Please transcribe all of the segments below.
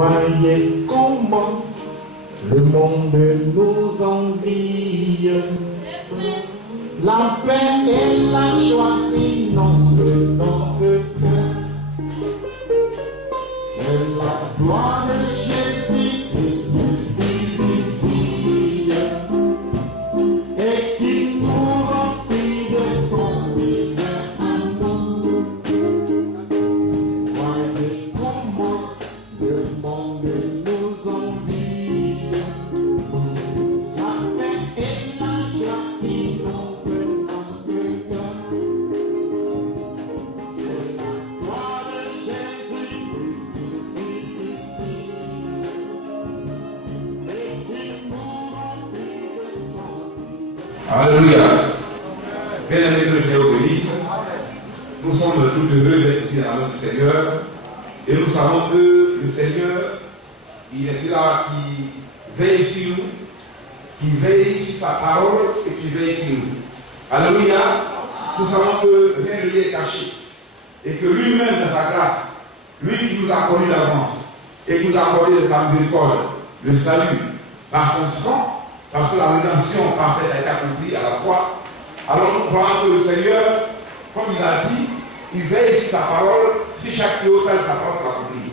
Voyez comment le monde nous envie. La paix et la joie inondent notre cœur. C'est la gloire de Jésus-Christ qui vivifie et qui nous remplit de son divin amour. Voyez comment le monde nous envie. La paix et la joie inondent notre cœur. C'est la gloire de Jésus-Christ qui vivifie et qui nous remplit de son divin. Alléluia. Bien-aimés de Jéhovah, nous sommes tout heureux d'être ici dans notre Seigneur. Et nous savons que le Seigneur, il est celui-là qui veille sur nous, qui veille sur sa parole et qui veille sur nous. Alléluia. Nous savons que rien ne lui est caché. Et que lui-même, dans sa grâce, lui qui nous a connus d'avance et qui nous a accordé de sa miséricorde, le salut, par son sang, parce que la rédemption parfaite a été accomplie à la croix. Alors nous croyons que le Seigneur, comme il a dit, il veille sur sa parole, si chaque iota de sa parole pour l'accomplir.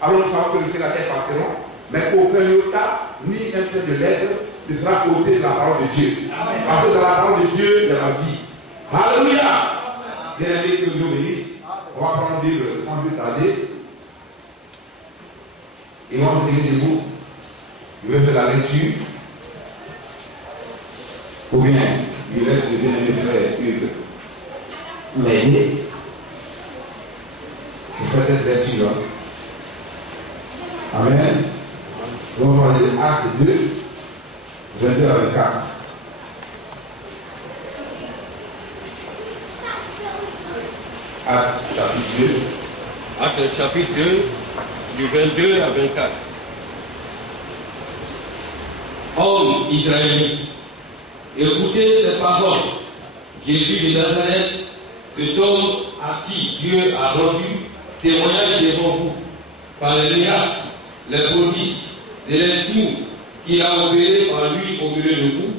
Alors nous savons que le sénateur passeront, mais aucun iota, ni un trait de lettre, ne sera ôté de la parole de Dieu. Amen. Parce que dans la parole de Dieu, il y a la vie. Alléluia. Bien-aimés, que Dieu bénisse. On va prendre un livre sans plus tarder. Et moi, je vais debout. Je vais faire la lecture. Ou bien, je laisse le bien-aimé frère Hugues m'aider. Je fais cette lecture-là. Amen. Donc, on va lire Acte 2, 22 à 24. Acte chapitre 2. Acte chapitre 2, du 22 à 24. Hommes israélites, écoutez ces paroles. Jésus de Nazareth, cet homme à qui Dieu a rendu témoignage devant vous, par les miracles, les prodiges et les signes qu'il a opérés par lui au milieu de vous,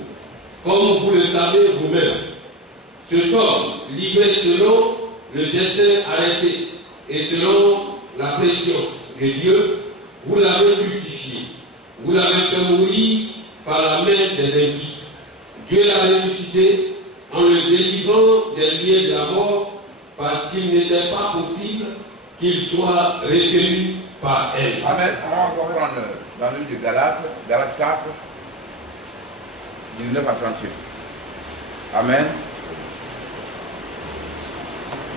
comme vous le savez vous-même. Cet homme, livré selon le destin arrêté et selon la préscience de Dieu, vous l'avez crucifié, vous l'avez fait mourir par la main des impies. Dieu l'a ressuscité en le délivrant des liens de la mort, parce qu'il n'était pas possible qu'il soit retenu par elle. Amen. On va encore prendre dans le livre de Galates, Galates 4, 19 à 38. Amen.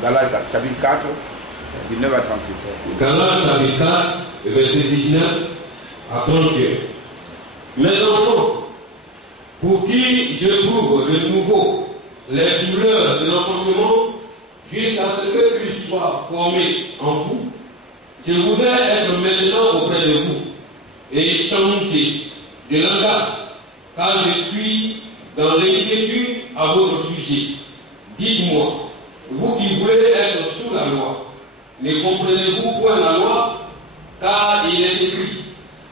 Galates chapitre 4, 19 à 38. Galates chapitre 4, verset 19 à 38. Mes enfants, pour qui je prouve de nouveau les douleurs de l'enfantement, jusqu'à ce que Christ soit formé en vous, je voudrais être maintenant auprès de vous et changer de langage, car je suis dans l'inquiétude à votre sujet. Dites-moi, vous qui voulez être sous la loi, ne comprenez-vous point la loi? Car il est écrit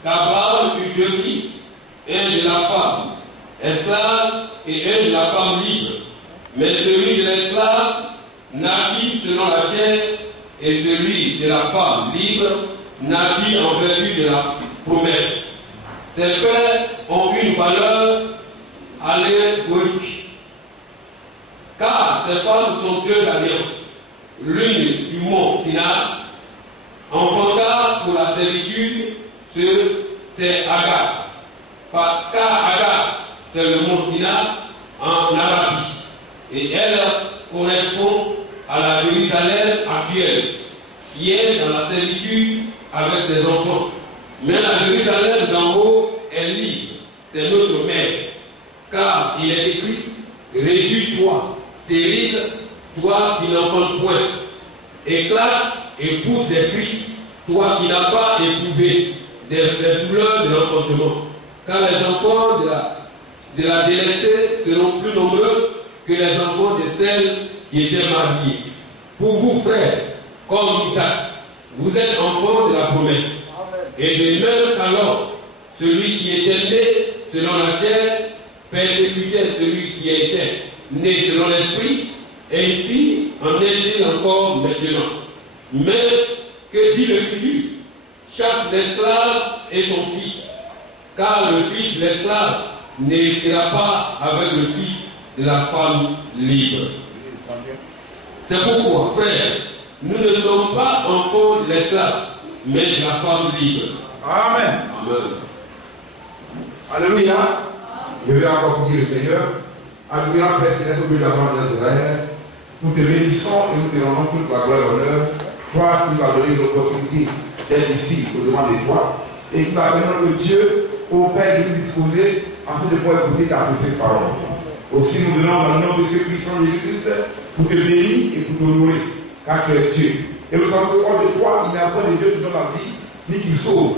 qu'Abraham eut deux fils, un de la femme esclave et un de la femme libre. Mais celui de l'esclave naquit selon la chair, et celui de la femme libre naquit en vertu de la promesse. Ces faits ont une valeur allégorique, car ces femmes sont deux alliances. L'une du mont Sinaï enfanta pour la servitude, c'est Agar. Car Agar, c'est le mont Sinaï en Arabie. Et elle correspond à la Jérusalem actuelle, qui est dans la servitude avec ses enfants. Mais la Jérusalem d'en haut est libre, c'est notre mère. Car il est écrit, réjouis-toi, stérile, toi qui n'enfantes point. Éclate et pousse des cris, toi qui n'as pas éprouvé des douleurs de l'enfantement. Car les enfants de la délaissée seront plus nombreux que les enfants de celles qui étaient mariées. Pour vous, frères, comme Isaac, vous êtes enfants de la promesse. Et de même qu'alors, celui qui était né selon la chair persécutait celui qui était né selon l'esprit, ainsi en est-il encore maintenant. Mais que dit l'Écriture? Chasse l'esclave et son fils, car le fils de l'esclave n'héritera pas avec le fils de la femme libre. C'est pourquoi, frère, nous ne sommes pas enfants de l'esclave, mais de la femme libre. Amen. Amen. Alléluia. Je vais encore dire le Seigneur. Admirant Père Céleste au milieu de la grande d'Israël, nous te bénissons et nous te rendons toute la gloire et l'honneur. Toi qui m'as donné l'opportunité d'être ici au-devant de toi et qui m'as donné notre Dieu au Père de nous disposer afin de pouvoir écouter ta précieuse parole. Aussi nous donnons dans le nom de Jésus-Christ pour te bénir et pour t'honorer, car tu es Dieu. Et nous savons que hors de toi, il n'y a pas de Dieu qui donne la vie, ni qui sauve.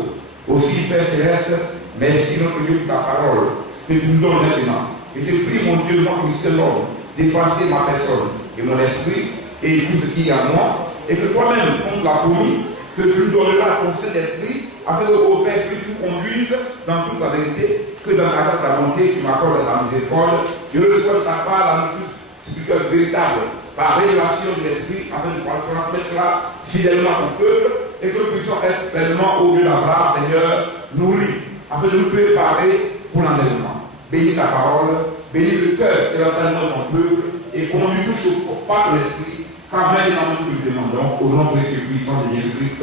Aussi, Père Céleste, merci notre Dieu pour ta parole que tu nous donnes maintenant. Et je prie, mon Dieu, moi qui suis l'homme, d'effacer ma personne et mon esprit et tout ce qui est à moi, et que toi-même, on te l'a promis, que tu nous donneras ton Saint-Esprit afin que au Père puisse nous conduise dans toute la vérité, que dans la grâce de ta bonté, tu m'accordes ta miséricorde. Je le souhaite de ta part la nourriture spirituelle véritable, par révélation de l'Esprit, afin de pouvoir transmettre là fidèlement au peuple, et que nous puissions être pleinement au lieu d'Abraham, Seigneur, nourris, afin de nous préparer pour l'enlèvement. Bénis ta parole, bénis le cœur et l'entendement de ton peuple, et conduis tout par l'Esprit, car maintenant nous te demandons, au nom précieux puissant de Jésus-Christ.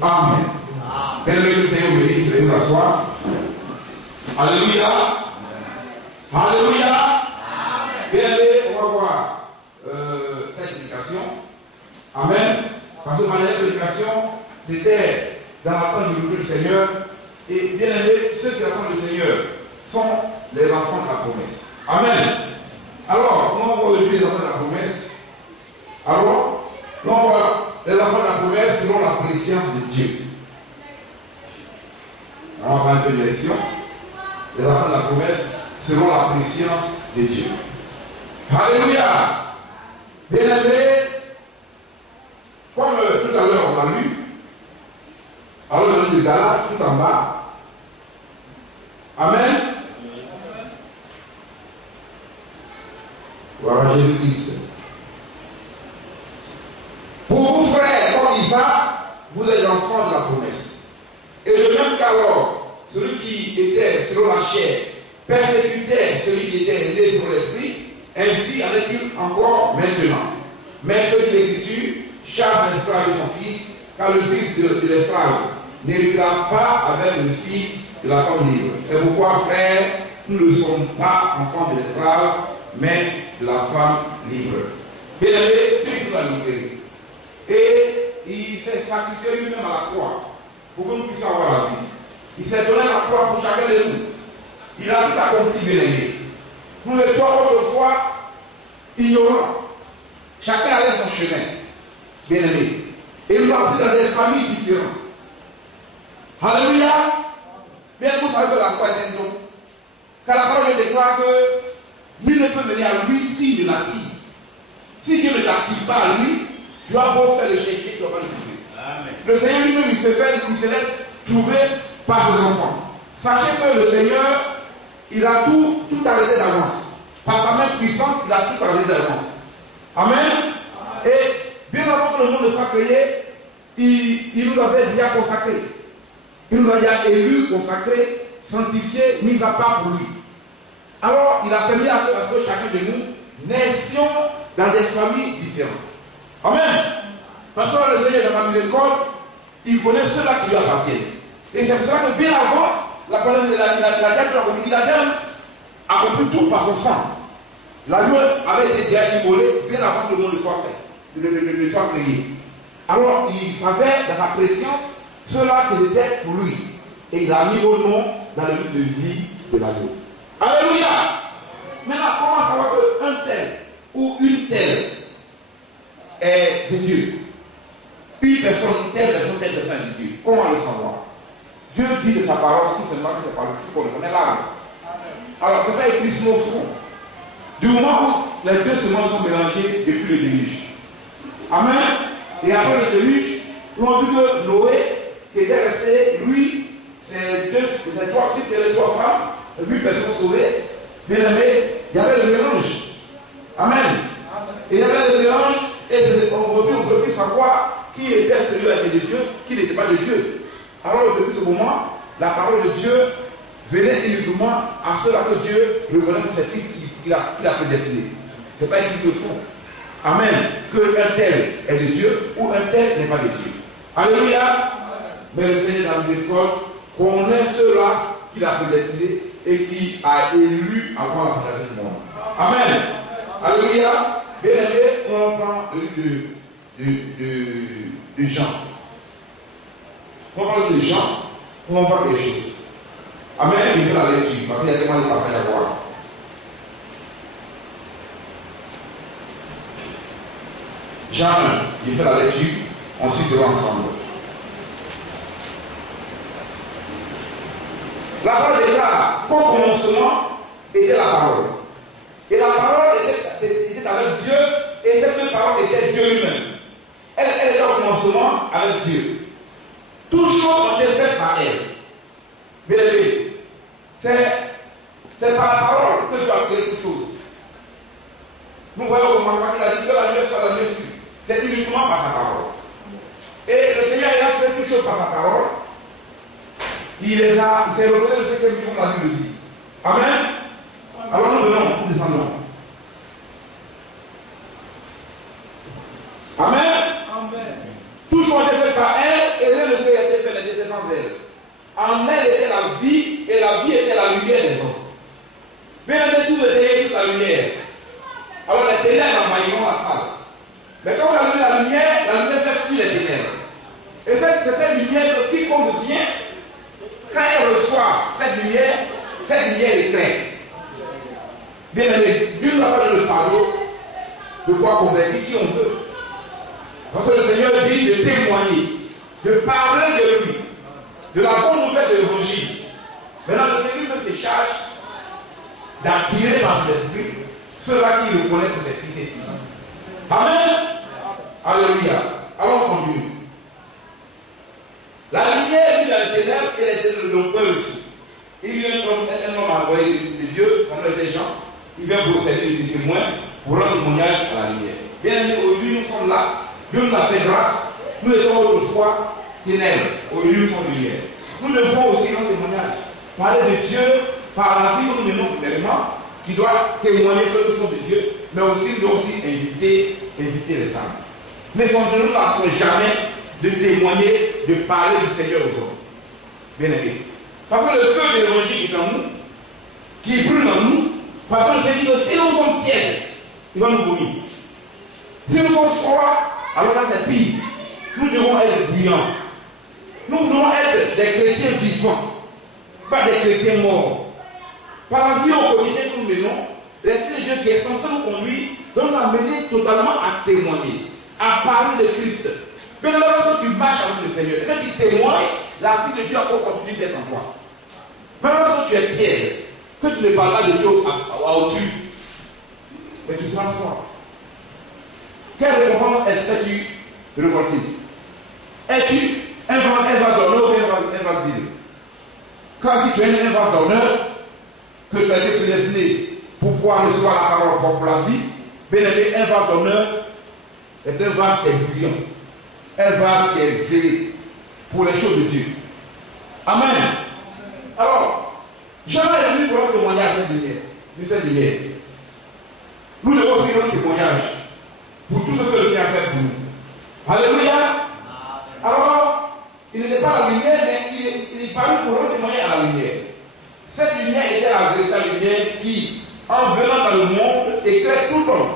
Amen. Père, le Seigneur bénisse, je vais vous asseoir. Alléluia. Alléluia. Bien, on va voir cette prédication. Amen. Parce que ma dernière prédication, c'était dans l'attente du Seigneur. Et bien aimé, ceux qui attendent le Seigneur sont les enfants de la promesse. Amen. Alors, nous on voit aujourd'hui les enfants de la promesse. Alors, nous on voit les enfants de la promesse selon la préscience de Dieu. Alors, on va un peu de lection. Les enfants de la promesse selon la préscience de Dieu. Alléluia. Bien aimé, comme tout à l'heure on l'a lu, alors le livre de Galates tout en bas. Amen. Voilà Jésus-Christ. Pour vous, frères, comme Isaac, vous êtes enfants de la promesse. Et de même qu'alors, celui qui était selon la chair persécutait celui qui était né sur l'esprit, ainsi en est-il encore maintenant. Mais que dit l'Écriture, chasse l'esclave et son fils, car le fils de l'esclave n'héritera pas avec le fils de la femme libre. C'est pourquoi, frères, nous ne sommes pas enfants de l'esclave, mais de la femme libre. Bien aimé, Christ l'a libéré. Et il s'est sacrifié lui-même à la croix pour que nous puissions avoir la vie. Il s'est donné la croix pour chacun de nous. Il a tout accompli, bien aimé. Nous étions autrefois ignorants. Chacun allait son chemin, bien aimé. Et nous avons pris dans des familles différentes. Alléluia. Bien, vous savez que la foi est un don. Car la parole déclare que nul ne peut venir à lui s'il ne l'attire. Si Dieu ne t'attire pas à lui, tu vas beau faire le chercher, tu ne vas pas le trouver. Amen. Le Seigneur lui-même, il se laisse trouver par ses enfants. Sachez que le Seigneur, il a tout arrêté d'avance. Par sa main puissante, il a tout arrêté d'avance. Amen. Amen. Et bien avant que le monde ne soit créé, il nous avait déjà consacrés. Il nous a déjà élus, consacrés, sanctifiés, mis à part pour lui. Alors, il a permis à ce que chacun de nous naissions dans des familles différentes. Amen. Parce que le Seigneur, dans la miséricorde, il connaît ceux-là qui lui appartiennent. Et c'est pour ça que bien avant, il a déjà accompli tout par son sang. L'agneau avait été déjà immolé bien avant que le monde ne soit fait, ne soit créé. Alors, il savait dans sa préscience ceux-là qui étaient pour lui. Et il a mis au nom dans le livre de vie de l'agneau. Alléluia. Maintenant, comment savoir qu'un tel ou une telle est de Dieu? Une personne telle de Dieu. Comment le savoir? Dieu dit de sa parole tout simplement que c'est par le fruit qu'on le connaît l'arbre. Alors, ce n'est pas écrit sur nos fronts. Du moment où les deux semences sont mélangées depuis le déluge. Amen. Et après le déluge, on dit que Noé, qui était resté, lui, 8 personnes sauvées, bien aimé, il y avait le mélange. Amen. Et il y avait le mélange, et on peut plus savoir qui était celui-là qui était de Dieu, qui n'était pas de Dieu. Alors depuis ce moment, la parole de Dieu venait uniquement à ceux-là que Dieu reconnaît comme ses fils qu'il a prédestinés. Ce n'est pas qu'ils le font. Amen. Qu'un tel est de Dieu ou un tel n'est pas de Dieu. Alléluia. Mais le Seigneur dans l'école connaît ceux-là qu'il a prédestinés et qui a élu avant la fondation du monde. Amen. Alléluia. Bien aimé, on parle de Jean. On parle de Jean, on voit quelque chose. Amen. Il fait la lecture, parce qu'il y a tellement de passages à voir. Jean 1, il fait la lecture, ensuite on va ensemble. La parole déclare qu'au commencement était la parole. Et la parole était avec Dieu, et cette même parole était Dieu lui-même. Elle était au commencement avec Dieu. Toutes choses ont été faites par elle. Bien aimé, c'est par la parole que Dieu a créé toutes choses. Nous voyons comment il a dit que la lumière soit la lumière fut. C'est uniquement par sa parole. Et le Seigneur il a fait toutes choses par sa parole. Il s'est relevé le septième jour, la Bible dit. Amen. Alors nous venons, nous descendons. Amen. Amen. Tout chose été fait par elle, et rien ne s'est été fait, les descendants d'elle. En elle était la vie, et la vie était la lumière des hommes. Bien au-dessus de elle, toute la lumière. Alors les ténèbres envahiront la salle. Mais quand vous allumez la lumière fait fuir les ténèbres. Et c'est cette lumière que quiconque vient, quand elle reçoit cette lumière est claire. Bien aimé, Dieu n'a pas le fardeau de pouvoir convertir qui on veut. Parce que le Seigneur dit de témoigner, de parler de lui, de la bonne nouvelle de l'évangile. Maintenant, le Seigneur se charge d'attirer par son esprit ceux-là qui reconnaissent que c'est fils et filles. Amen. Alléluia. Alors on continue. La lumière est venue dans les ténèbres et les ténèbres n'ont pas reçu. Il y a un homme envoyé de Dieu, ça doit être Jean. Il vient pour servir des témoins, pour rendre témoignage à la lumière. Bien aimé, aujourd'hui nous sommes là. Dieu nous a fait grâce. Nous étions autrefois ténèbres. Aujourd'hui nous sommes lumière. Nous devons aussi rendre témoignage. Parler de Dieu par la vie que nous menons pleinement, qui doit témoigner que nous sommes de Dieu, mais aussi nous devons aussi inviter les âmes. Mais nous ne lassons jamais de témoigner, de parler du Seigneur aux hommes. Bien aimé. Parce que le feu de l'évangile est en nous, qui brûle en nous, parce que le Seigneur dit que si nous sommes tièdes, il va nous vomir. Si nous sommes froids, alors là c'est pire. Nous devons être bruyants. Nous devons être des chrétiens vivants, pas des chrétiens morts. Par la vie au quotidien que nous menons, l'Esprit de Dieu qui est censé nous conduire, doit nous amener totalement à témoigner, à parler de Christ. Mais lorsque tu marches avec le Seigneur, quand tu témoignes, la vie de Dieu a encore continué d'être en toi. Mais lorsque tu es tiède, que tu ne parles pas de Dieu à autrui, mais tu seras froid. Quelle récompense espères-tu récolter? Es-tu un va d'honneur ou un va de ville? Car si tu es un va d'honneur, que tu as été prédestiné pour pouvoir recevoir la parole pour la vie, bien aimé, un va d'honneur est un va qui est brillant, un va qui est zélé pour les choses de Dieu. Amen. Alors, Jean est venu pour un témoignage de cette lumière. Nous devons aussi un témoignage pour tout ce que le Seigneur a fait pour nous. Alléluia. Alors, il n'était pas la lumière, mais il est paru pour nous témoigner à la lumière. Cette lumière était la véritable lumière qui, en venant dans le monde, éclaire tout le monde.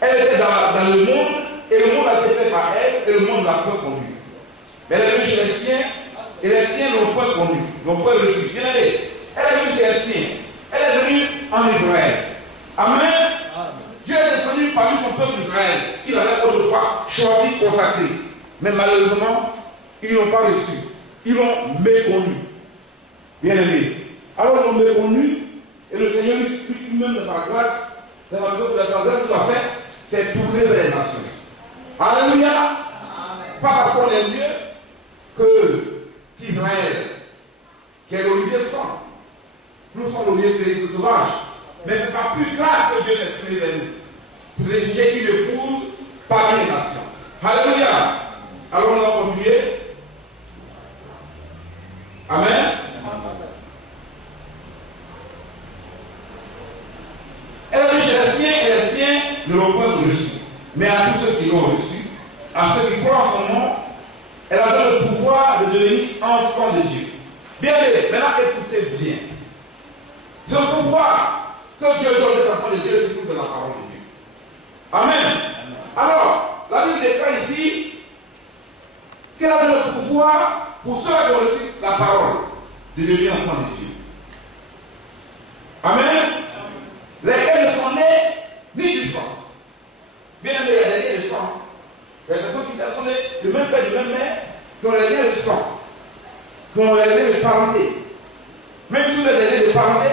Elle était dans le monde, et le monde a été fait par elle, et le monde n'a pas conduit. Mais elle est venue chez les siens, et les siens n'ont pas conduit, n'ont pas reçu. Bien aimé, elle est venue chez les siens, elle est venue en Israël. Amen. Dieu est descendu parmi son peuple d'Israël, qu'il avait autrefois choisi, consacré. Mais malheureusement, ils n'ont pas reçu. Ils l'ont méconnu. Bien aimé. Alors ils l'ont méconnu, et le Seigneur lui-même de sa grâce, de la grâce qu'il a fait, c'est tourner vers les nations. Alléluia. Pas parce qu'on est mieux qu'Israël, qui est l'olivier franc. aux yeux c'est sauvage. Mais ce n'est pas plus grave que Dieu s'est tourné vers nous. Vous étudiez une épouse parmi les nations. Alléluia. Alors on va continuer. Amen. Elle a dit chez les siens, et les siens ne l'ont pas reçu. Mais à tous ceux qui l'ont reçu, à ceux qui croient en son nom, elle a donné le pouvoir de devenir enfant de Dieu. Bien, maintenant écoutez bien. Ce pouvoir que Dieu donne aux enfants de Dieu, c'est tout de la parole de Dieu. Amen. Alors, la Bible déclare ici qu'elle a donné le pouvoir pour ceux qui ont reçu la parole de devenir enfant de Dieu. Amen. Lesquels ne sont nés ni du sang. Bien aimé, il y a des liens de sang. Il y a des personnes qui sont nées de même père, de même mère, qui ont les liens de sang, qui ont les liens de parenté. Même si vous avez des liens de parenté,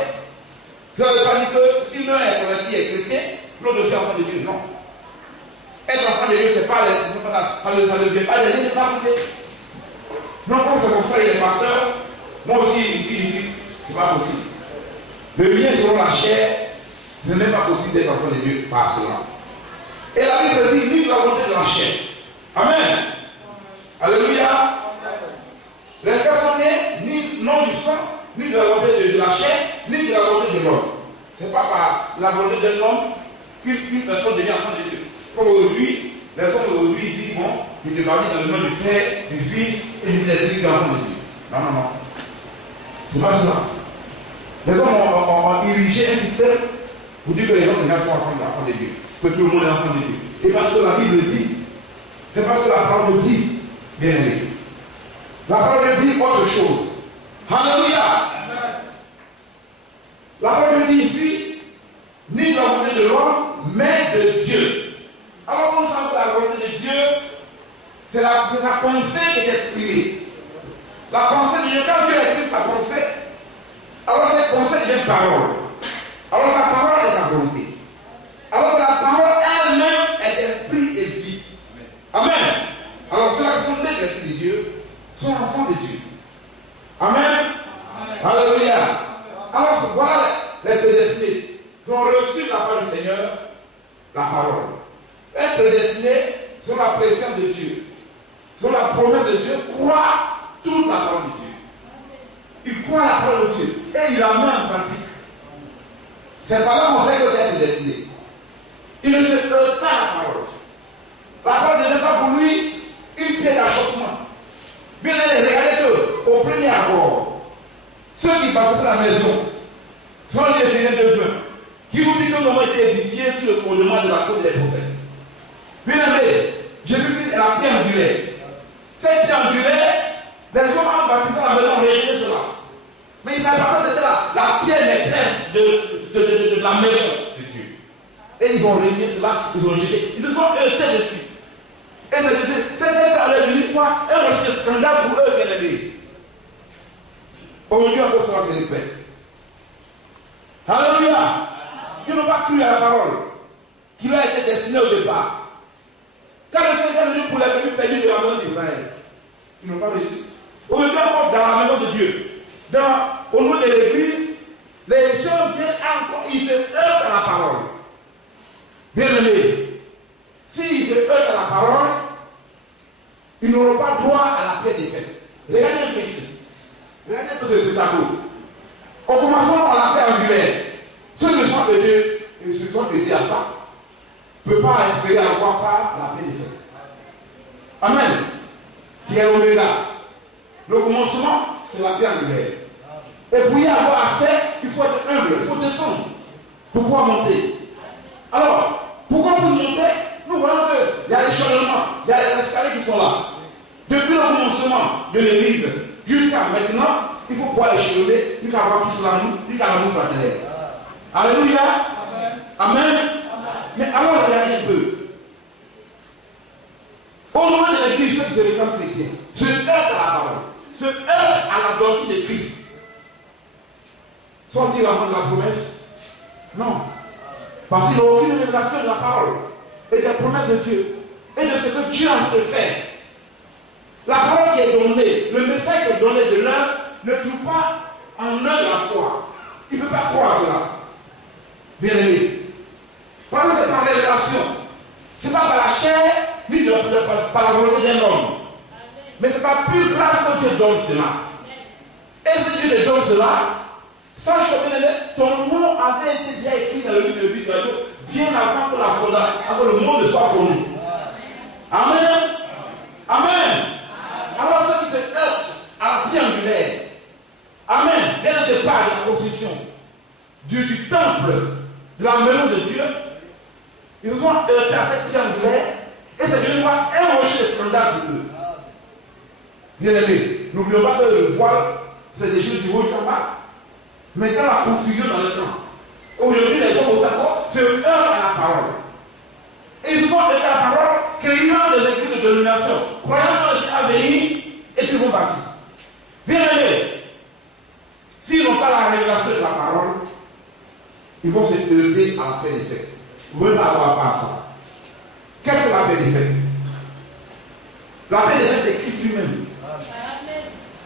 ça ne veut pas dire que si l'un est converti et chrétien, l'autre aussi est enfant de Dieu. Non. Être enfant de Dieu, c'est pas ça ne vient pas des liens de parenté. Non, comme c'est mon frère et les pasteurs, moi aussi, ici, c'est pas possible. Le lien selon la chair, ce n'est pas possible d'être enfant de Dieu par cela. Et la Bible dit, ni de la volonté de la chair. Amen. Alléluia. Les cas sont nés, ni non du sang, ni de la volonté de la chair, ni de la volonté de l'homme. Ce n'est pas par la volonté d'un homme qu'une personne devient enfant de Dieu. Comme aujourd'hui, les hommes aujourd'hui disent, bon, il te marie dans le nom du Père, du Fils et du Saint-Esprit d'enfant de Dieu. Non, non, non. C'est pas cela. Les hommes ont érigé un système pour dire que les gens sont enfants de Dieu, que tout le monde est enfant de Dieu. Et parce que la Bible dit, c'est parce que la parole dit, bien aimé. La parole dit autre chose. Alléluia. La parole dit ici, ni de la volonté de l'homme, mais de Dieu. Alors on sent que la volonté de Dieu, c'est sa pensée qui est exprimée. La pensée de Dieu, quand Dieu exprime sa pensée, alors cette pensée devient parole. Alors sa parole est sa volonté. Alors que la parole elle-même est esprit et vie. Amen. Alors ceux qui sont nés de l'esprit de Dieu sont enfants de Dieu. Amen. Alléluia. Alors voilà les prédestinés qui ont reçu la parole du Seigneur, la parole. Les prédestinés sont la présence de Dieu, sont la promesse de Dieu, croient toute la parole de Dieu. Il croit la parole de Dieu et il la met en pratique. C'est par là qu'on sait que c'est prédestiné. Il ne se heurte pas à la parole. La parole ne devient pas pour lui une pièce d'achoppement. Bien allez, regardez qu'au premier abord, ceux qui passent dans la maison sont les ingénieurs de feu qui vous disent que nous avons été édifiés sur le fondement de la côte des prophètes. Bien allez, Jésus-Christ est la pierre angulaire. Cette pierre angulaire, les hommes en bâtissant la maison ont rejeté cela. Mais il n'a pas été la pierre maîtresse de la maison de Dieu. Et ils ont régné cela, ils ont rejeté. Ils se sont heurtés dessus. Et cette pierre de lui, quoi, un rejet scandale pour eux qu'elle est. Aujourd'hui, encore cela se répète. Alléluia. Ils n'ont pas cru à la parole qui leur a été destinée au départ. Quand le Seigneur est venu pour les venus perdus de la maison d'Israël, ils n'ont pas reçu. Aujourd'hui, encore dans la maison de Dieu, au niveau de l'église, les gens viennent encore, ils se heurtent à la parole. Bien aimé, s'ils se heurtent à la parole, ils n'auront pas droit à la paix des fêtes. Regardez un peu ici. Regardez un peu ce tableau. En commençant par la paix angulaire, ceux qui sont de Dieu et se sont dédiés à ça, ne peuvent pas espérer avoir part à la paix des fêtes. Amen. Qui est l'oméga. Le commencement, c'est la paix angulaire. Et pour y avoir accès, il faut être humble, il faut descendre pour pouvoir monter. Alors, pourquoi vous montez? Nous voyons qu'il y a des changements, il y a des escaliers qui sont là. Depuis le commencement de l'église jusqu'à maintenant, il faut pouvoir échelonner, il faut avoir tout cela nous, il faut avoir nous fraternel. Alléluia. Amen. Mais alors, regardez un peu. Au niveau de l'église, ceux qui se réclament chrétiens, se heurtent à la parole, se heurtent à la doctrine de Christ. Sont-ils enfants de la promesse? Non. Parce qu'ils n'ont aucune révélation de la parole et des promesses de Dieu et de ce que Dieu a envie de faire. La parole qui est donnée, le message qui est donné de l'un ne trouve pas en eux la foi. Il ne peut pas c'est pas plus grave que Dieu donne cela. Et si Dieu te donne cela, sache que ton nom avait été déjà écrit dans le livre de vie de Dieu bien avant que la fondation, avant le monde ne soit fondé. Amen. Amen. Alors ceux qui se heurtent à la triangulaire, amen, dès le départ de la construction du temple, de la maison de Dieu, ils se sont heurtés à cette triangulaire et c'est devenu un rocher de scandale de eux. Bien aimé, n'oublions pas que le voile, c'est des choses du haut en bas. Mais quand la confusion dans le camp, aujourd'hui les gens au d'accord se heurtent à la parole. Et ils vont heurter à la parole, créant des écrits de domination, croyant dans le à venir, et puis vont partir. Bien aimé, s'ils n'ont pas la révélation de la parole, ils vont se heurter à la fin des fêtes. Vous ne pouvez pas avoir pas ça. Qu'est-ce que la fin des fêtes? La fin des fêtes, c'est Christ lui-même.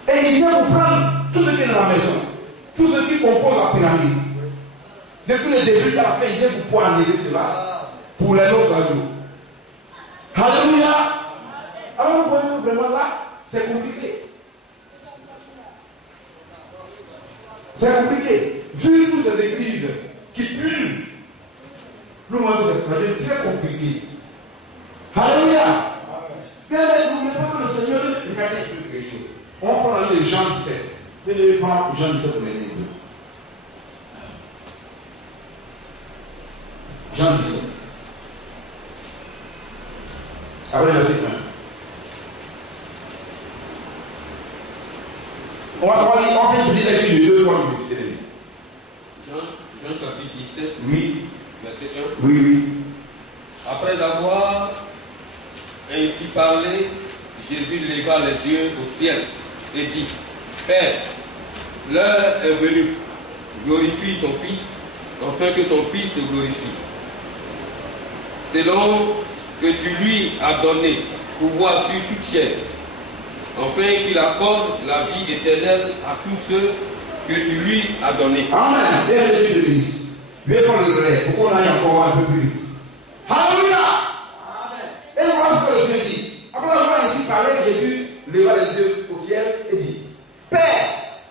Et il vient vous prendre tout ce qui est dans la maison, tout ce qui compose la pyramide. Depuis le début de la fin, il vient vous pouvoir annuler cela pour les autres jours. Alléluia. Alors vous voyez vraiment là, c'est compliqué. C'est compliqué. Vu toutes ces églises qui puent, nous voyons c'est très compliqué. Alléluia. Bien, n'oubliez pas que le Seigneur regardez quelque chose. On prend les Jean 17. Venez prendre Jean 17 pour les livres. Jean 17. Après le verset 1. On va lire, on fait une petite lecture de 2-3 minutes. Jean chapitre 17, Oui. verset 1. Oui, oui. Après avoir ainsi parlé, Jésus leva les yeux au ciel et dit, Père, l'heure est venue, glorifie ton Fils, afin que ton Fils te glorifie. Selon que tu lui as donné pouvoir sur toute chair, afin qu'il accorde la vie éternelle à tous ceux que tu lui as donnés. Amen. Viens le Dieu de l'Église. Viens prendre le relais pour qu'on aille encore un peu plus vite. Alléluia. Et voilà ce que le Seigneur dit. Après avoir ainsi parlé, Jésus leva les yeux au ciel et dit, Père,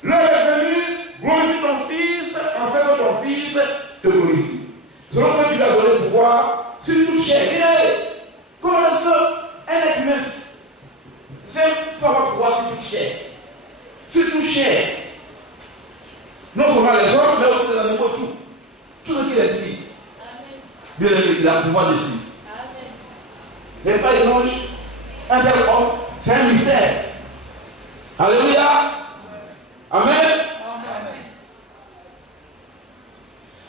l'heure est venue, glorifie ton Fils, afin que ton Fils te glorifie. Selon que tu lui as donné pouvoir sur toute chair. Comment est-ce qu'un être humain peut avoir pouvoir sur toute chair? Sur toute chair. Non seulement les hommes, mais aussi les animaux, tout ce qui est dit. Bien aimé, il a pouvoir dessus. N'est pas étrange? Un tel homme, c'est un mystère. Alléluia. Amen.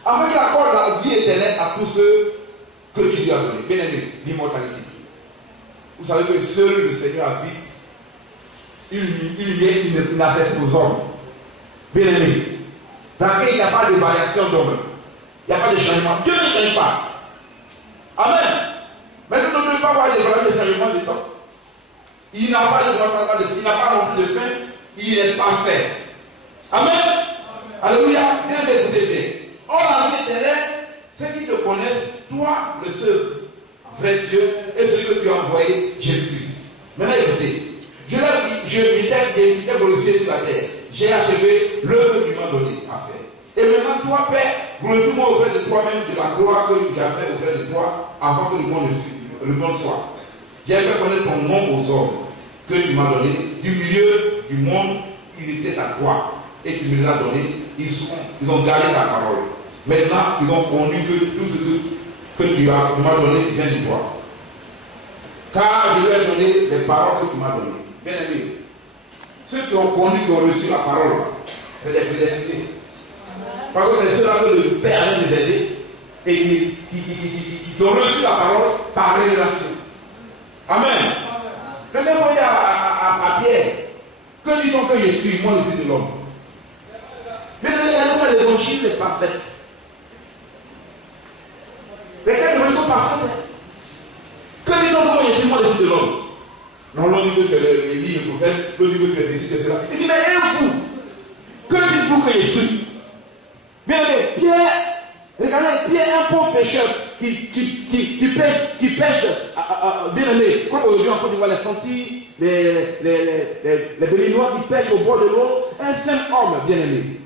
Afin qu'il accorde la vie éternelle à tous ceux que tu lui as donnés. Bien aimé, l'immortalité. Vous savez que seul le Seigneur habite. Il y a une adresse aux hommes. Bien aimé. Dans lequel il n'y a pas de variation d'homme. Il n'y a pas de changement. Dieu ne change pas. Amen. Mais nous ne devons pas avoir des changements de temps. Il n'a pas il n'a pas non plus de fin. Il est parfait. Amen. Alléluia. Bien écoutez bien. Or, la vie éternelle, ceux qui te connaissent, toi, le seul vrai Dieu, et celui que tu as envoyé, Jésus-Christ. Maintenant, écoutez. Je m'étais glorifié sur la terre. J'ai achevé l'œuvre que tu m'as donné à faire. Et maintenant, toi, Père, glorifie-moi auprès de toi-même de la gloire que j'avais auprès de toi avant que le monde soit. J'ai fait connaître ton nom aux hommes que tu m'as donné. Du milieu du monde, il était ta gloire. Et tu me l'as donné. Ils ont gardé ta parole. Maintenant, ils ont connu que tout ce que tu m'as donné vient de toi. Car je lui ai donné les paroles que tu m'as données. Bien aimé, ceux qui ont connu, qui ont reçu la parole, c'est des prédestinés. Parce que c'est ceux-là que le Père a révélé et qui ont reçu la parole par révélation. Amen. Le même voyait à Pierre, que dit-on que je suis, moi le Fils de l'homme. Mais l'évangile est parfaite. Les quatre sont parfaites. Que dit-on que je suis, moi le Fils de l'homme? Non, l'on dit que Élie, le prophète, l'on dit que ceci, que cela. Il dit, mais un fou, que dites-vous que je suis? Bien aimé, Pierre, regardez, Pierre, un pauvre pécheur qui pêche, bien aimé, comme aujourd'hui en Côte d'Ivoire, les sentiers les Béninois qui pêchent au bord de l'eau, un simple homme bien-aimé.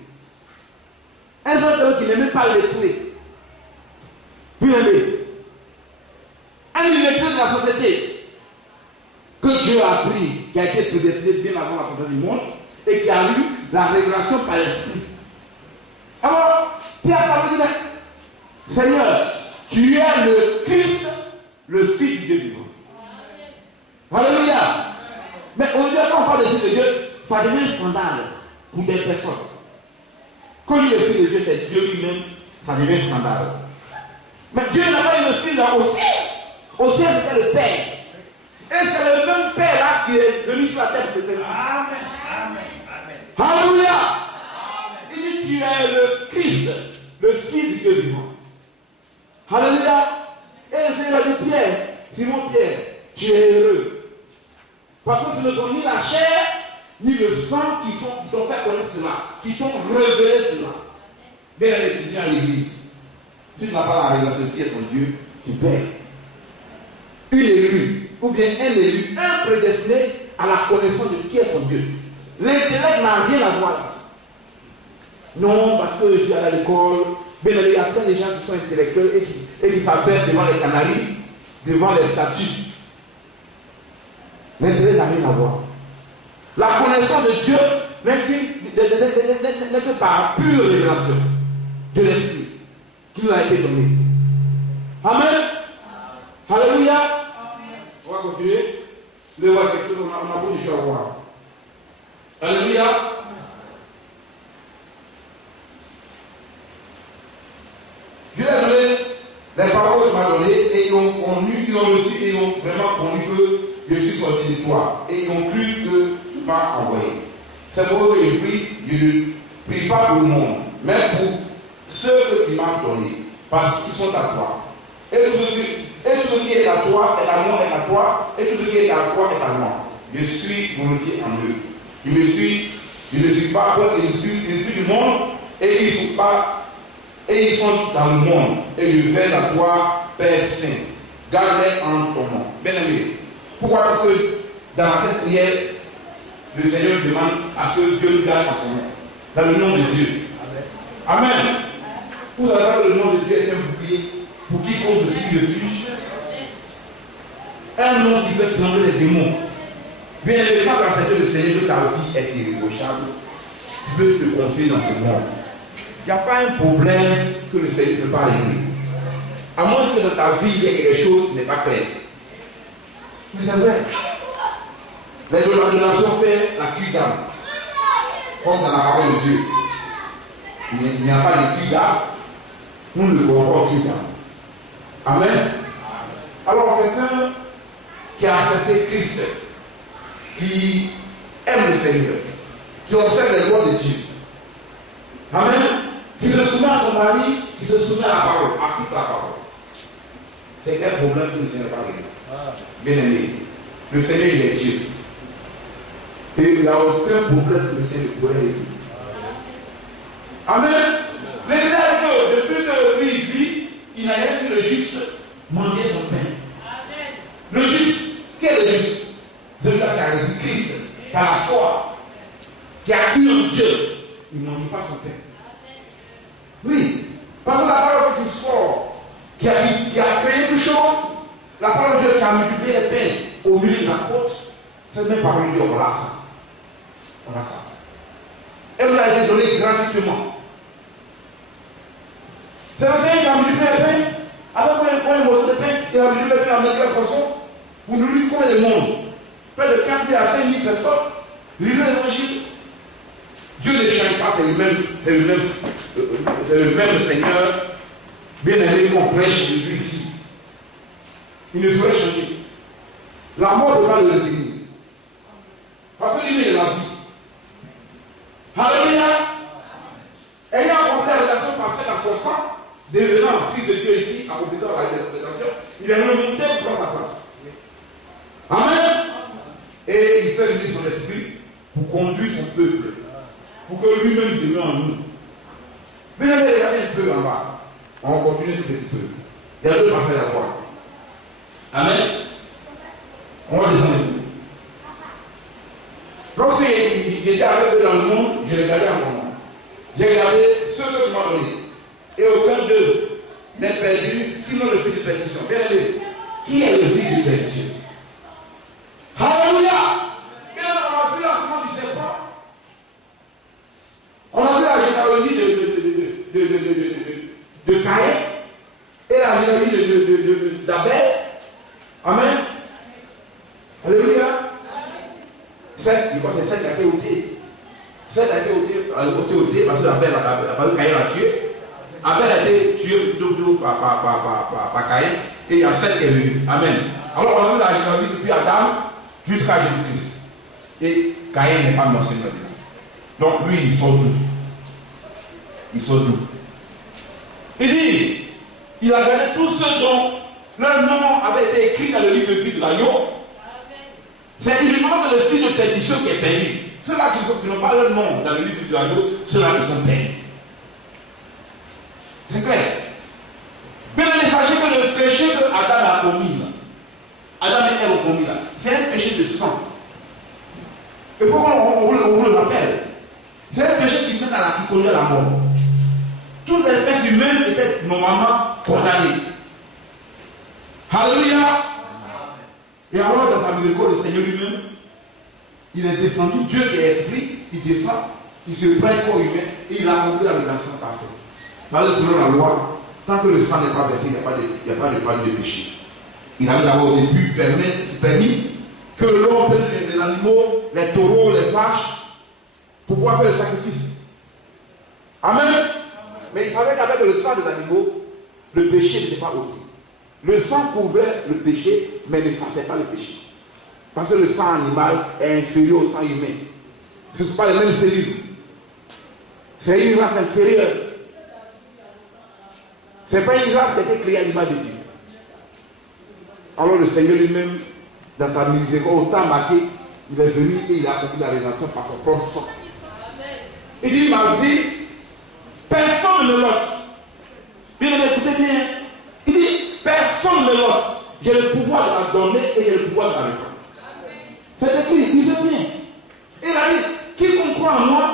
Un simple homme qui n'est même pas lettré. Bien-aimé. Un illettré de la société que Dieu a pris, qui a été prédestiné bien avant la fondation du monde et qui a eu la révélation par l'esprit. Alors, Pierre parle dit, Seigneur, tu es le Christ, le Fils du Dieu vivant. Alléluia. Mais aujourd'hui, quand on parle de Fils de Dieu, ça devient un scandale pour des personnes. Quand il est le Fils de Dieu, c'est Dieu lui-même, ça devient un scandale. Mais Dieu n'a pas eu le Fils au ciel. Au ciel, c'était le Père. Et c'est le même Père là qui est venu sur la terre pour te faire. Amen. Amen. Alléluia. Il dit, tu es le Christ, le Fils du Dieu vivant. Alléluia. Et le Seigneur dit, Pierre, Simon Pierre, tu es heureux. Parce que ce ne sont ni la chair, ni le sang qui t'ont fait connaître cela, qui t'ont révélé cela. Bien les étudiants à l'église, si tu n'as pas la révélation de qui est ton Dieu, tu perds. Une élue, ou bien un élu, un prédestiné à la connaissance de qui est son Dieu. L'intellect n'a rien à voir là. Non, parce que je suis allé à l'école, bien il y a plein de gens qui sont intellectuels et qui s'abaissent devant les canaries, devant les statues. L'intellect n'a rien à voir. La connaissance de Dieu n'est que par pure révélation de l'esprit qui nous a été donné. Amen. Alléluia. On va continuer. Le voir quelque chose, on a beaucoup de choses à voir. Alléluia. Je leur ai donné les paroles que tu m'as données et ils ont connu, ils ont reçu et ils ont vraiment connu que je suis sorti de toi. Et ils ont cru que tu m'as envoyé. C'est pour eux que je prie. Je ne prie pas pour le monde, mais pour ceux que tu m'as donnés. Parce qu'ils sont à toi. Et tout ce qui est à toi est à moi, est à toi. Et tout ce qui est à toi est à moi. Je suis glorifié en eux. Je ne suis pas l'esprit du monde. Et ils sont dans le monde. Et je vais à toi, Père Saint. Garde-les en ton nom. Bien aimé. Pourquoi? Parce que dans cette prière, le Seigneur demande à ce que Dieu nous garde en son nom. Dans le nom de Dieu. Amen. Amen. Vous savez que le nom de Dieu est un bouclier pour quiconque de qui refuge. Un nom qui fait trembler les démons. Bien aimé, quand tu acceptes le Seigneur, que ta vie est irréprochable, tu peux te confier dans ce monde. Il n'y a pas un problème que le Seigneur ne peut pas régler. À moins que dans ta vie, il y ait quelque chose qui n'est pas clair. Mais c'est vrai. Les donations fait la cul d'âme. Comme dans la parole de Dieu. Il n'y a pas de cul d'âme. Nous ne le voyons pas au cul d'âme. Amen. Alors quelqu'un qui a accepté Christ, qui aime le Seigneur, qui observe les lois de Dieu. Amen. Qui se soumet à son mari, qui se soumet à la parole, à toute la parole. C'est quel problème que le Seigneur n'a pas réglé. Bien aimé, le Seigneur il est Dieu. Et il n'y a aucun problème que le Seigneur pourrait régler. Amen. Mais c'est que depuis que lui vit, il n'a rien vu le juste manger son pain. Amen. Le juste, quel est le juste? Celui qui a réglé Christ, par la foi, qui a cru en Dieu, il ne mange pas son pain. Oui, parce que la parole qui sort, qui a créé quelque chose, la parole de Dieu qui a multiplié les pains au milieu de la côte, c'est même par le Dieu, on a ça. On a ça. Elle nous a été donnée gratuitement. C'est le Seigneur qui a multiplié les pains, avec un morceau de pain, il a multiplié les pains avec la poisson, pour nourrir combien de monde? Près de 4 000 à 5 000 personnes. Lisez l'évangile. Dieu ne change pas, c'est le même Seigneur, bien aimé qu'on prêche de lui ici. Il ne saurait changer. La mort ne va le retenir. Parce que lui est la vie. Alléluia. Ayant compté la relation parfaite à son sang, devenant fils de Dieu ici, accomplissant la rédemption, il est remonté pour prendre sa place. Amen. Et il fait venir son esprit pour conduire son peuple. Pour que lui-même demeure en nous. Venez regarder un peu en bas. On continue tout petit peu. Il y a deux parfaits à voir. Amen. On va descendre. Lorsque j'étais avec eux dans le monde, j'ai regardé en mon monde. J'ai regardé ceux que tu m'as donné. Et aucun d'eux n'est perdu, sinon le fils de perdition. Bien aimé, qui est le fils de perdition? Alléluia! Et là, on a vu la semence du serpent. On a vu la généalogie de Caïn et la généalogie d'Abel. Amen. Alléluia. Je crois que c'est celle qui a été ôtée. Celle qui a été ôtée parce que Abel a Caïn l'a tué. Abel a été tué par Caïn et il y a celle qui est venue. Amen. Alors on a vu la généalogie depuis Adam jusqu'à Jésus-Christ. Et Caïn n'est pas mentionné maintenant. Donc lui, il sort d'où? Il sort d'où? Il dit, il a gagné tous ceux dont leur nom avait été écrit dans le livre de vie de l'agneau. C'est uniquement le fils de perdition qui est perdu. Ceux-là qui n'ont pas leur nom dans le livre de l'agneau, ceux-là qui sont perdus. C'est clair. Bien, sachez que le péché que Adam a commis, Adam et Ève ont commis là, c'est un péché de sang. Et pourquoi on vous le rappelle? C'est un péché qui conduit à la mort. Toutes les espèces humaines étaient normalement condamnées. Alléluia. Et alors, dans sa miséricorde, le Seigneur lui-même, il est descendu, Dieu qui est esprit, il descend, il se prend un corps humain et il a accompli la rédemption parfaite. Parce que selon la loi, tant que le sang n'est pas versé, il n'y a pas de péché. Il avait d'abord au début permis que l'on prenne les animaux, les taureaux, les vaches, pour pouvoir faire le sacrifice. Amen. Mais il savait qu'avec le sang des animaux, le péché n'était pas ôté. Le sang couvrait le péché, mais ne faisait pas le péché. Parce que le sang animal est inférieur au sang humain. Ce ne sont pas les mêmes cellules. C'est une race inférieure. Ce n'est pas une race qui a été créée à l'image de Dieu. Alors le Seigneur lui-même, dans sa miséricorde, au temps marqué, il est venu et il a accompli la rédemption par son propre sang. Il dit, ma vie, personne ne l'ôte. Bien aimé, écoutez bien. Il dit, personne ne l'ôte. J'ai le pouvoir de la donner et j'ai le pouvoir de la reprendre. C'est écrit, il veut bien. Il a dit, quiconque croit en moi,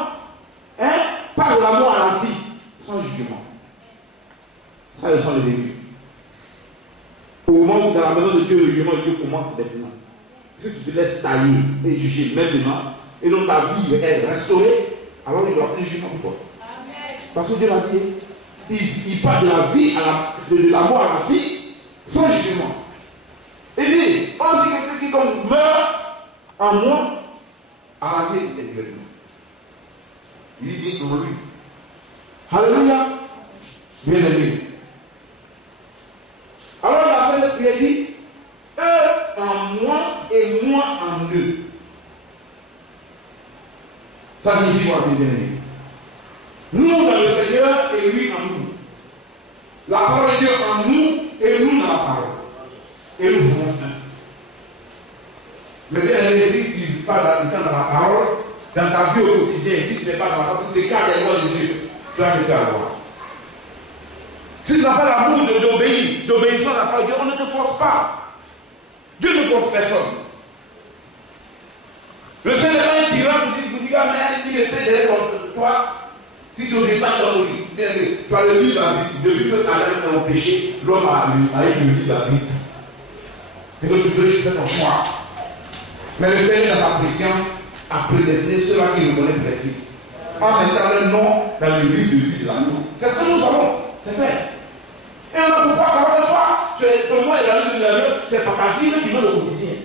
par la mort à la vie, sans jugement. Ça, ce sont les débuts. Au moment où dans la maison de Dieu, le jugement de Dieu commence maintenant. Si tu te laisses tailler et juger maintenant, et donc ta vie est restaurée, alors il n'y aura plus de jugement pour toi. Parce que Dieu l'a dit. Il parle de la vie, de la mort à la vie, sans jugement. Il dit, aussi quelqu'un qui donc meurt en moi, à la vie éternellement. Il dit pour lui. Alléluia. Bien aimé. Alors il a fait cette prière, il dit, eux en moi et moi en eux. Ça signifie quoi, bien aimé? Nous dans le Seigneur et lui en nous. La parole de Dieu en nous et nous dans la parole. Et nous pouvons un. Mais bien aimé, si tu ne vis pas dans la parole, dans ta vie au quotidien, si tu n'es pas dans la parole, tu t'écartes des lois de Dieu, tu vas arrêter à la voir. Si tu n'as pas l'amour d'obéissance à la parole de Dieu, on ne te force pas. Dieu ne force personne. Le Seigneur est un tyran pour dire, mais il est fait derrière toi. Si tu n'obéis pas dans le lit, tu as le lit de la vie. Depuis que Adam est en péché, l'homme a eu le lit de la vie. C'est que tu peux faire ton choix. Mais le Seigneur, dans sa préscience, a prédestiné ceux-là qui le connaissent les fils. En mettant leur nom dans le livre de vie de l'amour. C'est ce que nous savons. C'est vrai. Et on a pouvoir savoir de toi. Ton nom est dans le livre de l'amour. C'est pas ta vie qui veut le quotidien.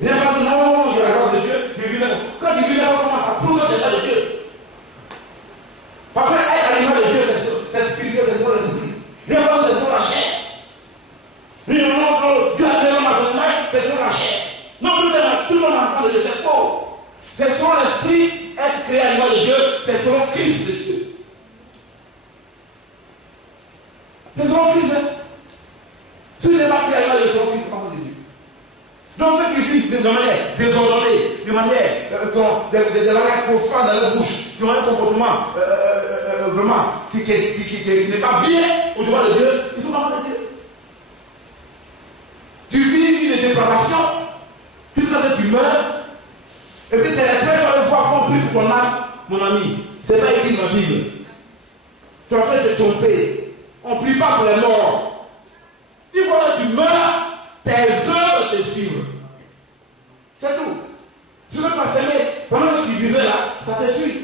Il n'y a pas de non, j'ai la grâce de Dieu. Quand tu vis là, on commence à prouver l'état de Dieu. Parce que être à l'image de Dieu, c'est spirituel, c'est sur l'esprit. Il n'y a pas de c'est sur la chair. Dieu a fait l'homme à son âge, c'est sur la chair. Non, tout le monde a enfant de Dieu, c'est faux. C'est selon l'esprit, être créé à l'image de Dieu, c'est selon Christ de Dieu. C'est selon Christ. Si je n'ai pas créé à l'image de Dieu, c'est selon Christ, c'est pas de Dieu. Donc ceux qui vivent de manière désordonnée, de manière de la langue profane dans leur bouche, qui ont un comportement vraiment qui n'est pas bien au devant de Dieu, ils sont pas de Dieu. Tu vis une dépravation, jusqu'à ce que tu meurs, Et puis c'est la première fois qu'on prie pour ton âme, mon ami. C'est pas écrit dans la Bible. Tu es en train de te tromper. On ne prie pas pour les morts. Il faut que tu meurs, tes œuvres te suivent. C'est tout. Tu ne veux pas s'aimer. Pendant que tu vivais là, ça te suit.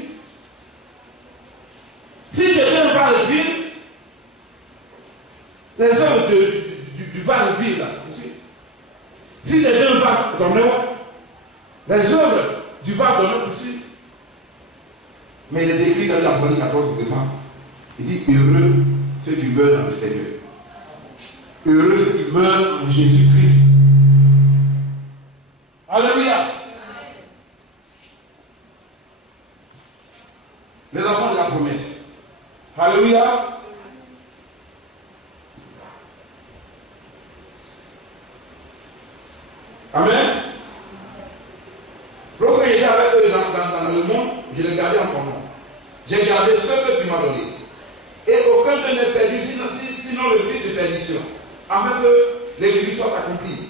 Si quelqu'un va le vivre, les œuvres du va le vivre là, te suivent. Si quelqu'un va dans le les œuvres du va dans le te suivent. Mais il est décrit dans l'Apôtre 14 au départ. Il dit heureux ceux qui meurent dans le Seigneur. Heureux ceux qui meurent en Jésus-Christ. Alléluia. Les enfants de la promesse. Alléluia. Amen. Lorsque j'étais avec eux dans le monde, je les gardais en commun. J'ai gardé ce que tu m'as donné. Et aucun d'eux n'est perdu, sinon le fils de perdition. Afin que l'église soit accomplie.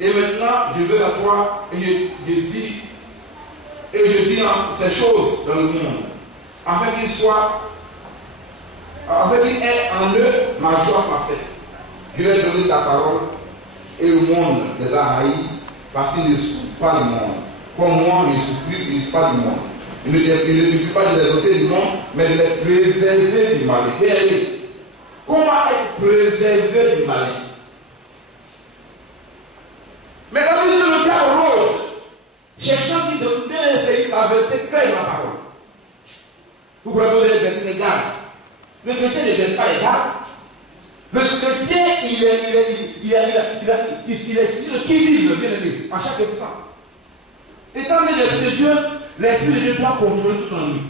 Et maintenant, je veux à toi et je dis ces choses dans le monde. Afin qu'il ait en eux ma joie parfaite. Je leur ai donné ta parole et le monde les a haïs parce qu'ils ne souffrent pas du monde. Comme moi, je ne suis pas du monde. Il ne suffit pas de les ôter du monde, mais de les préserver du mal. Comment être préservé du mal? Mais dans le cas rôle, quelqu'un qui donne bien essayer la vérité claire dans la parole. Vous pouvez donner les gars. Le chrétien ne baisse pas les gars. Le chrétien, il est qui vive le bien-aimé à chaque instant. Étant donné l'esprit de Dieu, l'esprit de Dieu doit contrôler tout en lui.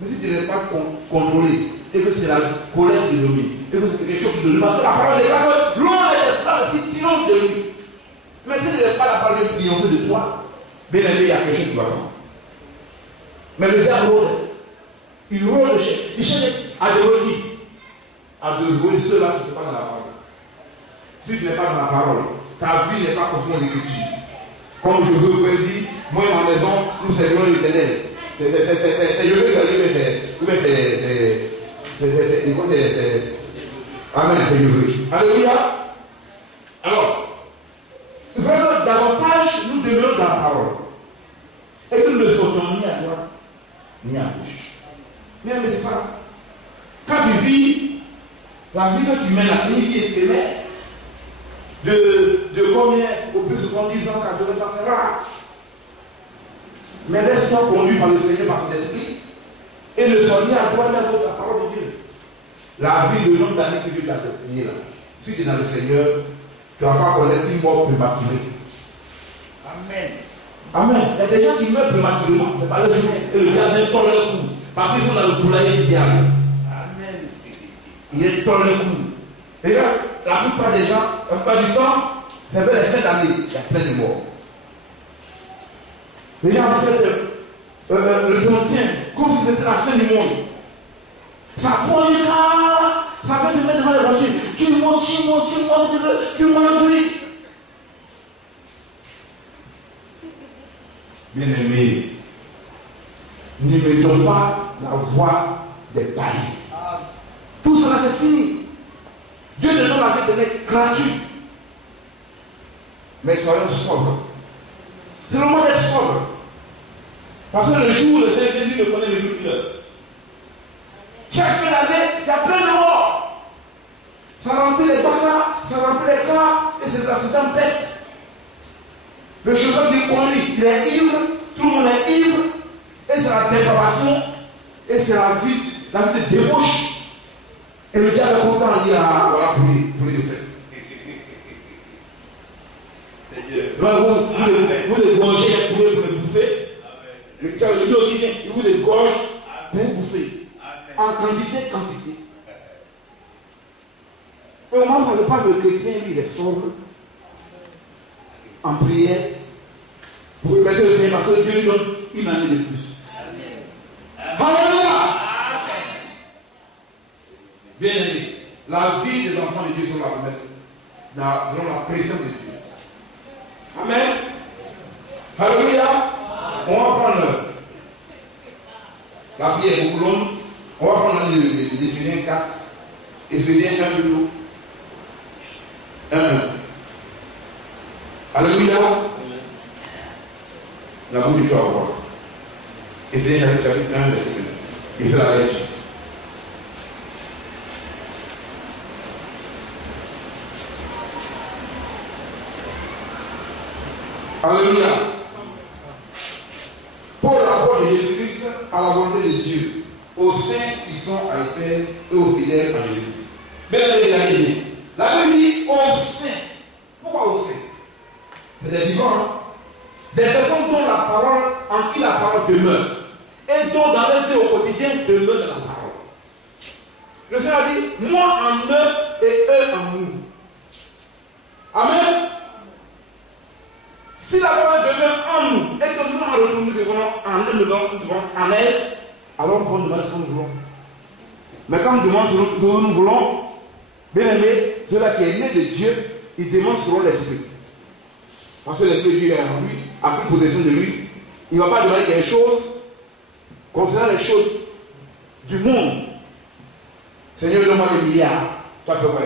Mais si tu n'es pas contrôlé, et que c'est la colère de l'ennemi, et que c'est quelque chose de lui, parce que la parole est là, que loin de l'espace qui triomphe de lui. Mais si tu n'es pas la parole de triompher de toi, bien aimé, il y a quelque chose qui doit faire. Mais le diable rôde. Il rôde, il cherche à dévorer ceux-là qui ne sont pas dans la parole. Si tu n'es pas dans la parole, ta vie n'est pas conforme à l'écriture. Comme je veux vous dire, moi et ma maison, nous servons l'Éternel. C'est je veux c'est Amen, c'est je. Alléluia. Alors, vraiment, davantage, nous demeurons dans la parole. Et que nous ne sautons ni à droite, ni à gauche. Mais c'est ça. Quand tu vis, la vie que tu mènes, c'est une vie éphémère. De combien, au plus souvent 10 ans, 80 ans, c'est rare. Mais laisse-toi conduire par le Seigneur, par son esprit, et ne sois ni à droite ni à gauche, la parole de Dieu. La vie de nombre d'années que Dieu t'a destinée là. Si tu es dans le Seigneur, tu vas pas connaître une mort prématurée. Amen. Amen. Il y a des gens qui meurent prématurément, c'est pas le jour. Et le gardien tord le cou. Parce qu'ils sont dans le poulailler du diable. Amen. Il tord le cou. Et là, la plupart des gens, la plupart du temps, c'est vers les fins d'année, il y a plein de morts. Les gens ont fait le 31, comme si c'était la fin du monde. Ça prend une carte, ça fait se mettre devant les voitures. Tu montes, bien aimé, ne mettons pas la voie des païens. Tout cela c'est fini. Dieu ne donne la vie de l'être gratuit. Mais soyons sobres. C'est le moment d'être sobre. Parce que le jour où le Seigneur Jésus ne connaît le jour de l'heure. Chaque fin d'année, il y a plein de morts. Ça remplit les bacs, ça remplit les cas, et c'est des accidents bêtes. Le chauffeur dit conduit, il est ivre, tout le monde est ivre, et c'est la dépravation, et c'est la vie de débauche. Et le diable est content, il dit, ah, voilà, pour lui de fait. Vous égorgez pour le bouffer. Le diable dit aussi, il vous égorge pour bouffer. En quantité. Et au moment où je parle de chrétien, lui, il est sobre, en prière, vous remettez le Seigneur parce que Dieu lui donne une année de plus. Alléluia! Bien aimé, la vie des enfants de Dieu sont la promesse, selon la présence de Dieu. Amen. Alléluia. on va prendre la prière beaucoup longue. On va prendre l'Éphésiens 4, Éphésiens 1 plutôt. 1. Alléluia. La boue du choix, au revoir. Éphésiens chapitre 1, verset 1. Il fait la lecture. Alléluia. Paul, l'apôtre de Jésus-Christ, à la volonté de Dieu, aux saints qui sont à Éphèse et aux fidèles en Jésus-Christ. Bien, il la Bible dit aux saints. Pourquoi aux saints? C'est des vivants, hein? Des personnes dont la parole, en qui la parole demeure, et dont dans leur vie au quotidien demeure dans la parole. Le Seigneur a dit, moi en eux et eux en nous. Amen. Si la parole demeure en nous et que nous en retour nous devons en elle, nous devons en elle, alors nous devons demander ce que nous voulons. Mais quand nous demandons ce que nous voulons, bien aimé, celui qui est né de Dieu, il demande selon l'esprit. Parce que l'esprit de Dieu est en lui, a pris possession de lui. Il ne va pas demander quelque chose concernant les choses du monde. Seigneur, donne-moi des milliards. Toi, fais quoi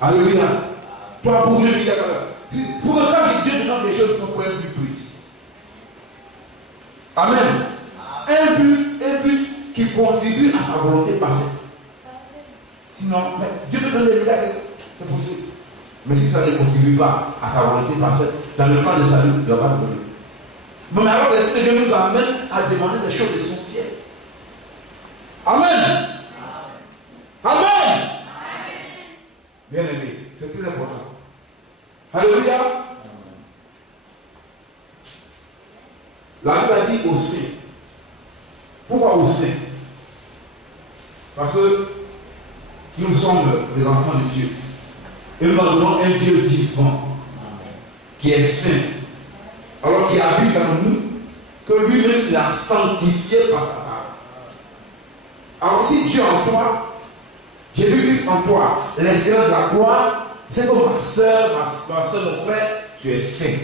ça? Alléluia. Toi, pour Dieu, il y a pour le temps que Dieu te donne des choses qu'on peut être plus précis. Amen. Un but qui contribue à sa volonté parfaite. Sinon, mais Dieu te donne des milliards, c'est possible. Mais si ça ne contribue pas à sa volonté parfaite, dans le plan de salut, il ne va pas te donner. Non, mais alors l'Esprit de Dieu nous amène à demander des choses essentielles. Amen. Amen. Bien aimé, c'est très important. Alléluia. La Bible a dit aux saints. Pourquoi aux saints? Parce que nous sommes des enfants de Dieu. Et nous avons un Dieu vivant, qui est saint, alors qui habite en nous, que lui-même l'a sanctifié par sa parole. Alors si Dieu en toi, Jésus-Christ en toi, l'espérance de la gloire, c'est comme ma soeur, mon frère, tu es saint.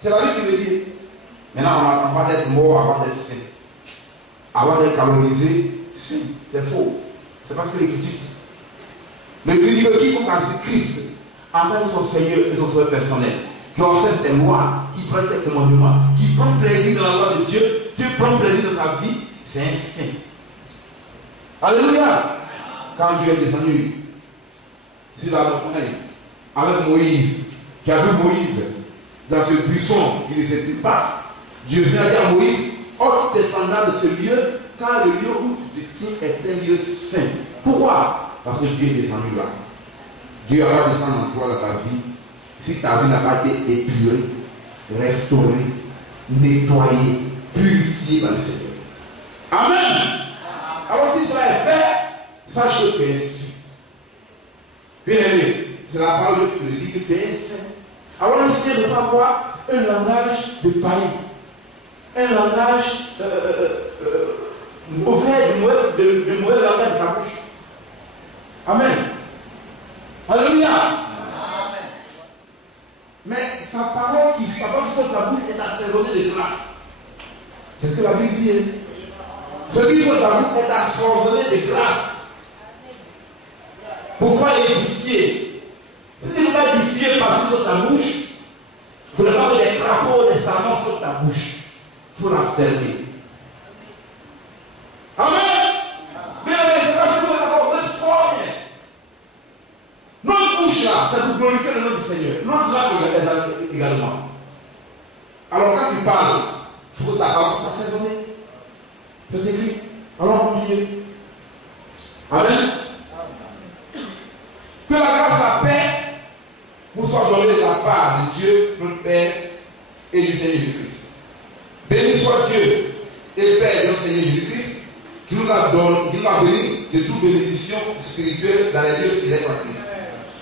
C'est la Bible qui le dit. Maintenant, on n'attend pas d'être mort avant d'être saint. Avant d'être canonisé, c'est faux. C'est parce que l'Écriture dit. L'Écriture dit que quiconque a Christ, en tant que son Seigneur et son Sauveur personnel, qui observe ses lois, qui prend ses commandements, qui prend plaisir dans la loi de Dieu, Dieu prend plaisir dans sa vie, c'est un saint. Alléluia. Quand Dieu est descendu sur la montagne avec Moïse, qui a vu Moïse dans ce buisson, il ne s'était pas. Dieu vient dire à Moïse, ôte tes sandales de ce lieu, car le lieu où tu te tiens est un lieu saint. Pourquoi? Parce que Dieu est descendu là. Dieu va descendre en toi dans ta vie. Si ta vie n'a pas été épurée, restaurée, nettoyée, purifiée par le Seigneur. Amen. Alors si cela est fait, sache que tu es saint. Bien aimé, c'est la parole qui le dit que tu es saint. Alors le Seigneur ne doit pas avoir un langage de païen, un langage mauvais, de mauvais langage de sa bouche. Amen. Alléluia. Amen. Mais sa parole qui sort de sa bouche est assaisonnée de grâce. C'est ce que la Bible dit. Ce qui sort de sa bouche est assaisonné de grâce. Pourquoi édifier? Si tu ne veux pas édifier par sur ta bouche, il ne faut pas que des crapauds, des serments sur ta bouche. Il faut la fermer. Amen. Mais c'est pas ce que vous avez fort bien. Notre bouche là, ça vous glorifie le nom du Seigneur. Notre langue également. Alors quand tu parles, il faut que ta parole soit assaisonnée. C'est écrit. Alors on continue. Amen. Que la grâce et la paix vous soient données de la part de Dieu, notre Père, et du Seigneur Jésus-Christ. Béni soit Dieu et Père de notre Seigneur Jésus-Christ, qui nous a bénis de toute bénédiction spirituelle dans les lieux célestes en Christ.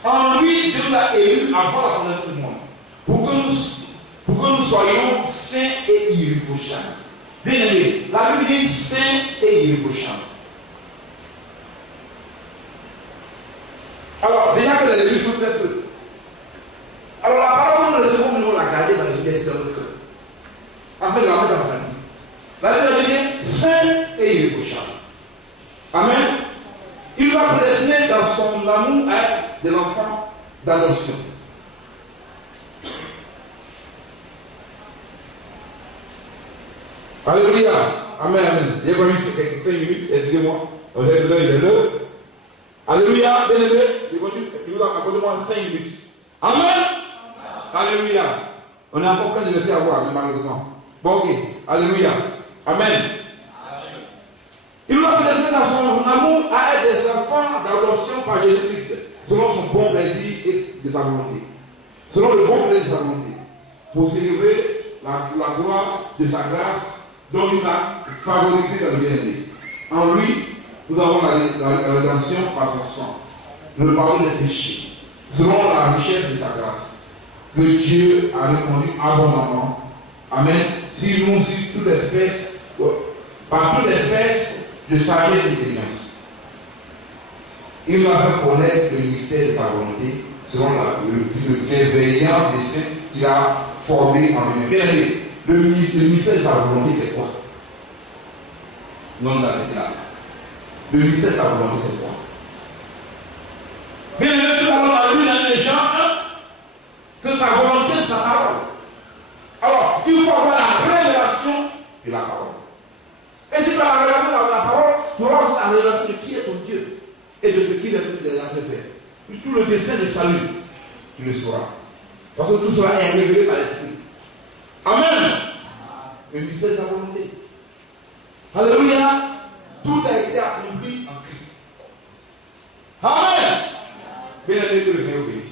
En lui, Dieu nous a élus avant la fondation du monde, pour que nous soyons saints et irréprochables. Bien aimé, la Bible dit saints et irréprochables. Alors, déjà que les églises sont très peu. Alors, la parole, nous recevons, nous la garder dans les qui est dans notre cœur. Afin de la mettre en pratique. La Bible dit saint et irréprochable. Amen. Il va prédestiner dans son amour à des enfants d'adoption. Alléluia. Amen, amen. J'ai pas vu 5 minutes, excusez-moi. Avec l'œil de l'heure. Alléluia. Bien aimé, j'ai pas vu, il vous a accordé moi 5 minutes. Amen. Alléluia. On a encore plein de versets à voir, mais malheureusement. Bon, ok. Alléluia. Amen. Il nous a prédestiné dans son amour à être des enfants d'adoption par Jésus-Christ, selon son bon plaisir et de sa volonté. Selon le bon plaisir de sa volonté. Pour célébrer la gloire de sa grâce dont il a favorisé dans le bien-aimé. En lui, nous avons la rédemption par son sang, le pardon des péchés, selon la richesse de sa grâce, que Dieu a répandu abondamment. Amen. Si nous aussi toute espèce, par toute espèce de sagesse et d'intelligence. Il nous a fait connaître le mystère de sa volonté, selon le bienveillant dessein qu'il a formé en lui-même. Bien aimé, le mystère de sa volonté, c'est quoi? Non, là. Le mystère de sa volonté, c'est quoi? Bien aimé, tout à l'heure, on a lu dans les gens que sa volonté, c'est sa parole. Alors, il faut avoir la révélation de la parole. Et si tu as la révélation de la parole, tu auras la révélation de qui est ton Dieu et de ce qu'il a fait faire. Puis tout le dessein de salut, tu le sauras. Parce que tout cela est révélé par l'Esprit. Amen. Le mystère de sa volonté. Alléluia. Tout a été accompli en Christ. Amen. Bien aimé que le Seigneur bénisse.